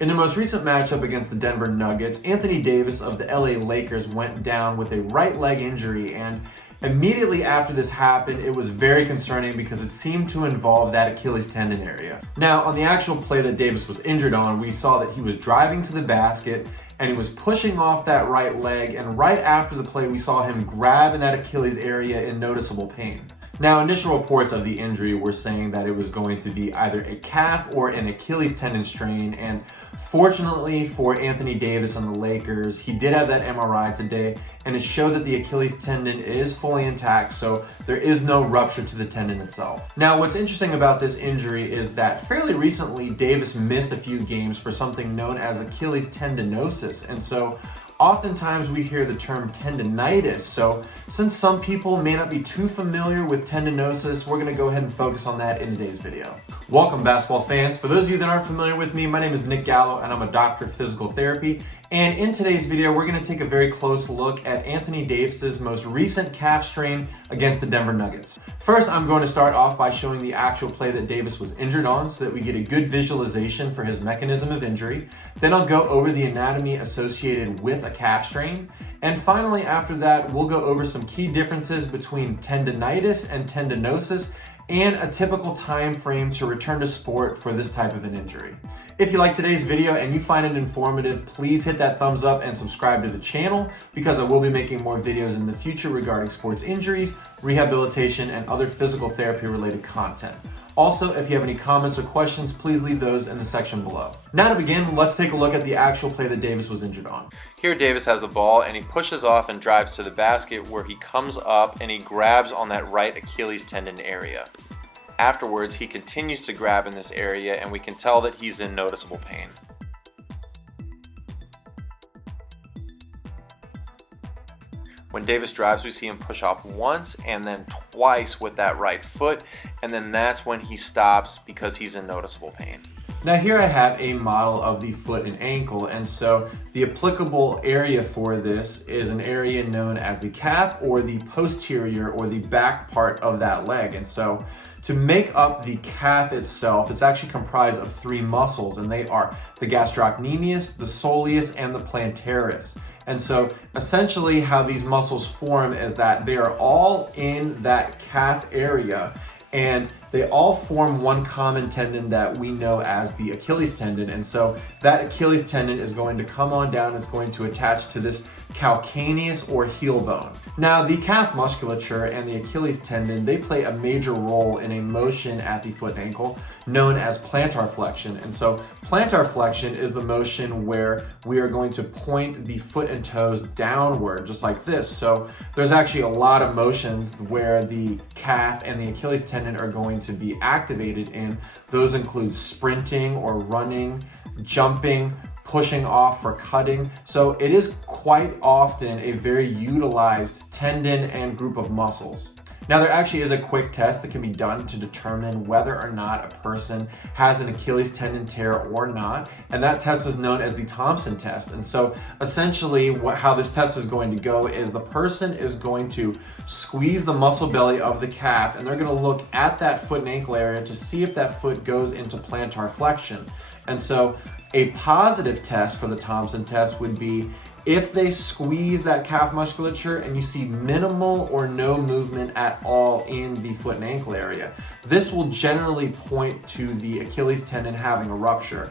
In the most recent matchup against the Denver Nuggets, Anthony Davis of the LA Lakers went down with a right leg injury, and immediately after this happened, it was very concerning because it seemed to involve that Achilles tendon area. Now, on the actual play that Davis was injured on, we saw that he was driving to the basket and he was pushing off that right leg, and right after the play, we saw him grab in that Achilles area in noticeable pain. Now, initial reports of the injury were saying that it was going to be either a calf or an Achilles tendon strain, and fortunately for Anthony Davis and the Lakers, he did have that MRI today, and it showed that the Achilles tendon is fully intact, so there is no rupture to the tendon itself. Now, what's interesting about this injury is that fairly recently, Davis missed a few games for something known as Achilles Tendinosis, and so oftentimes we hear the term tendonitis. So since some people may not be too familiar with tendinosis, we're going to go ahead and focus on that in today's video. Welcome, basketball fans. For those of you that aren't familiar with me, my name is Nick Gallo and I'm a doctor of physical therapy. And in today's video, we're going to take a very close look at Anthony Davis's most recent calf strain against the Denver Nuggets. First, I'm going to start off by showing the actual play that Davis was injured on so that we get a good visualization for his mechanism of injury. Then I'll go over the anatomy associated with a calf strain. And finally, after that, we'll go over some key differences between tendonitis and tendinosis and a typical time frame to return to sport for this type of an injury. If you like today's video and you find it informative, please hit that thumbs up and subscribe to the channel because I will be making more videos in the future regarding sports injuries, rehabilitation, and other physical therapy related content. Also, if you have any comments or questions, please leave those in the section below. Now to begin, let's take a look at the actual play that Davis was injured on. Here Davis has the ball and he pushes off and drives to the basket where he comes up and he grabs on that right Achilles tendon area. Afterwards, he continues to grab in this area and we can tell that he's in noticeable pain. When Davis drives, we see him push off once and then twice with that right foot, and then that's when he stops because he's in noticeable pain. Now here I have a model of the foot and ankle, and so the applicable area for this is an area known as the calf or the posterior or the back part of that leg. And so to make up the calf itself, it's actually comprised of three muscles, and they are the gastrocnemius, the soleus, and the plantaris. And so essentially how these muscles form is that they are all in that calf area, and they all form one common tendon that we know as the Achilles tendon. And so that Achilles tendon is going to come on down, it's going to attach to this calcaneus or heel bone. Now, the calf musculature and the Achilles tendon, they play a major role in a motion at the foot and ankle known as plantar flexion. And so plantar flexion is the motion where we are going to point the foot and toes downward, just like this. So there's actually a lot of motions where the calf and the Achilles tendon are going to be activated in. Those include sprinting or running, jumping, pushing off, or cutting. So it is quite often a very utilized tendon and group of muscles. Now, there actually is a quick test that can be done to determine whether or not a person has an Achilles tendon tear or not, and that test is known as the Thompson Test. And so essentially how this test is going to go is the person is going to squeeze the muscle belly of the calf, and they're going to look at that foot and ankle area to see if that foot goes into plantar flexion. And so a positive test for the Thompson Test would be if they squeeze that calf musculature and you see minimal or no movement at all in the foot and ankle area. This will generally point to the Achilles tendon having a rupture.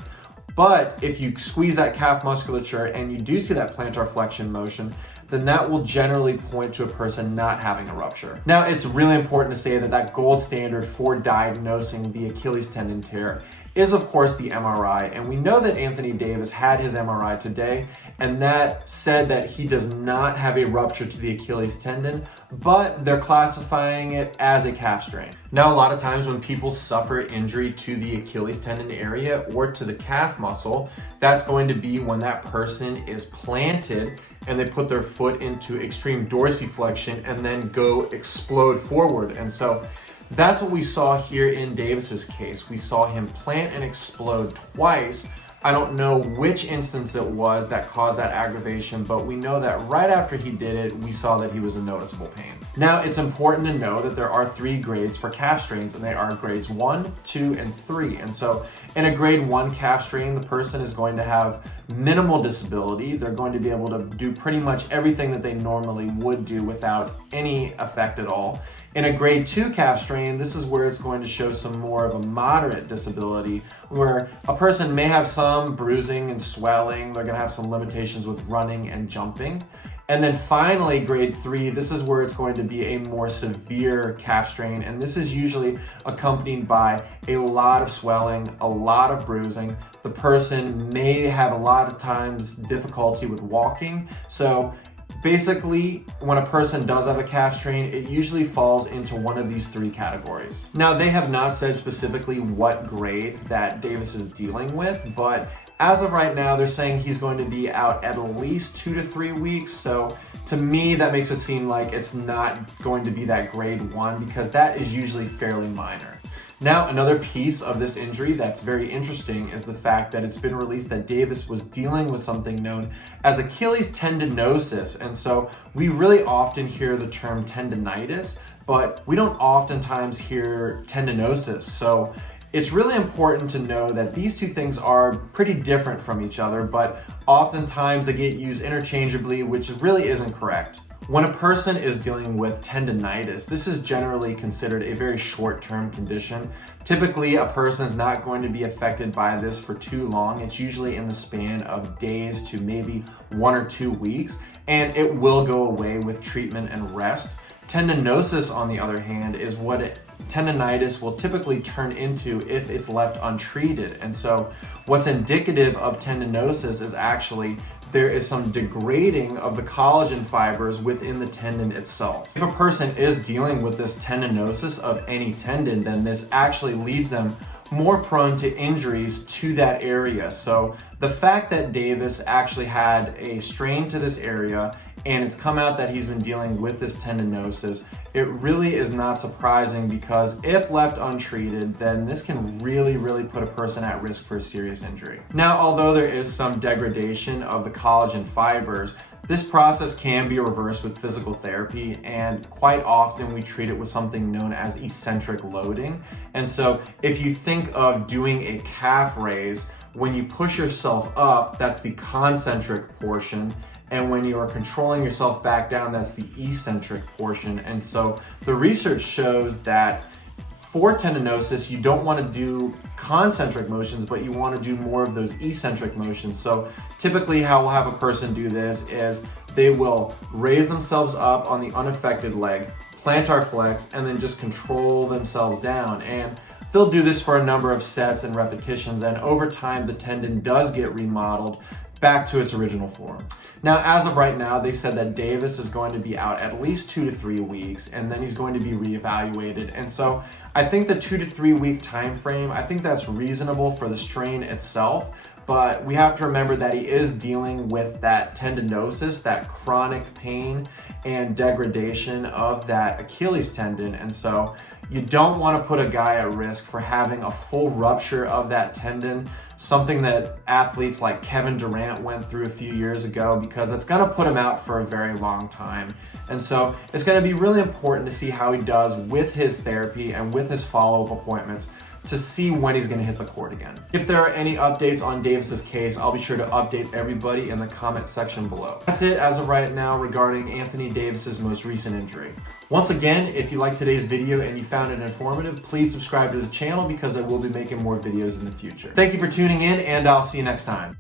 But if you squeeze that calf musculature and you do see that plantar flexion motion, then that will generally point to a person not having a rupture. Now, it's really important to say that that gold standard for diagnosing the Achilles tendon tear is of course the MRI, and we know that Anthony Davis had his MRI today, and that said that he does not have a rupture to the Achilles tendon, but they're classifying it as a calf strain. Now, a lot of times when people suffer injury to the Achilles tendon area or to the calf muscle, that's going to be when that person is planted and they put their foot into extreme dorsiflexion and then go explode forward. And so that's what we saw here in Davis's case. We saw him plant and explode twice. I don't know which instance it was that caused that aggravation, but we know that right after he did it, we saw that he was in noticeable pain. Now, it's important to know that there are 3 grades for calf strains, and they are grades 1, 2, and 3. And so in a grade 1 calf strain, the person is going to have minimal disability. They're going to be able to do pretty much everything that they normally would do without any effect at all. In a grade 2 calf strain, this is where it's going to show some more of a moderate disability, where a person may have some bruising and swelling. They're going to have some limitations with running and jumping. And then finally, grade 3, this is where it's going to be a more severe calf strain. And this is usually accompanied by a lot of swelling, a lot of bruising. The person may have a lot of times difficulty with walking. So basically, when a person does have a calf strain, it usually falls into one of these 3 categories. Now, they have not said specifically what grade that Davis is dealing with, but as of right now, they're saying he's going to be out at least 2 to 3 weeks. So to me, that makes it seem like it's not going to be that grade 1, because that is usually fairly minor. Now, another piece of this injury that's very interesting is the fact that it's been released that Davis was dealing with something known as Achilles Tendinosis. And so we really often hear the term tendonitis, but we don't oftentimes hear tendinosis. So it's really important to know that these 2 things are pretty different from each other, but oftentimes they get used interchangeably, which really isn't correct. When a person is dealing with tendonitis, this is generally considered a very short-term condition. Typically, a person is not going to be affected by this for too long. It's usually in the span of days to maybe 1 or 2 weeks, and it will go away with treatment and rest. Tendinosis, on the other hand, is what tendonitis will typically turn into if it's left untreated. And so what's indicative of tendinosis is actually there is some degrading of the collagen fibers within the tendon itself. If a person is dealing with this tendinosis of any tendon, then this actually leaves them more prone to injuries to that area. So the fact that Davis actually had a strain to this area and it's come out that he's been dealing with this tendinosis, it really is not surprising, because if left untreated, then this can really put a person at risk for a serious injury. Now, although there is some degradation of the collagen fibers, this process can be reversed with physical therapy, and quite often we treat it with something known as eccentric loading. And so if you think of doing a calf raise, when you push yourself up, that's the concentric portion. And when you are controlling yourself back down, that's the eccentric portion. And so the research shows that for tendinosis, you don't want to do concentric motions, but you want to do more of those eccentric motions. So typically how we'll have a person do this is they will raise themselves up on the unaffected leg, plantar flex, and then just control themselves down. And they'll do this for a number of sets and repetitions, and over time the tendon does get remodeled back to its original form. Now, as of right now, they said that Davis is going to be out at least 2 to 3 weeks, and then he's going to be reevaluated. And so I think the 2 to 3 week time frame, I think that's reasonable for the strain itself. But we have to remember that he is dealing with that tendinosis, that chronic pain and degradation of that Achilles tendon. And so you don't want to put a guy at risk for having a full rupture of that tendon, something that athletes like Kevin Durant went through a few years ago, because it's going to put him out for a very long time. And so it's going to be really important to see how he does with his therapy and with his follow-up appointments to see when he's going to hit the court again. If there are any updates on Davis's case, I'll be sure to update everybody in the comment section below. That's it as of right now regarding Anthony Davis's most recent injury. Once again, if you liked today's video and you found it informative, please subscribe to the channel, because I will be making more videos in the future. Thank you for tuning in, and I'll see you next time.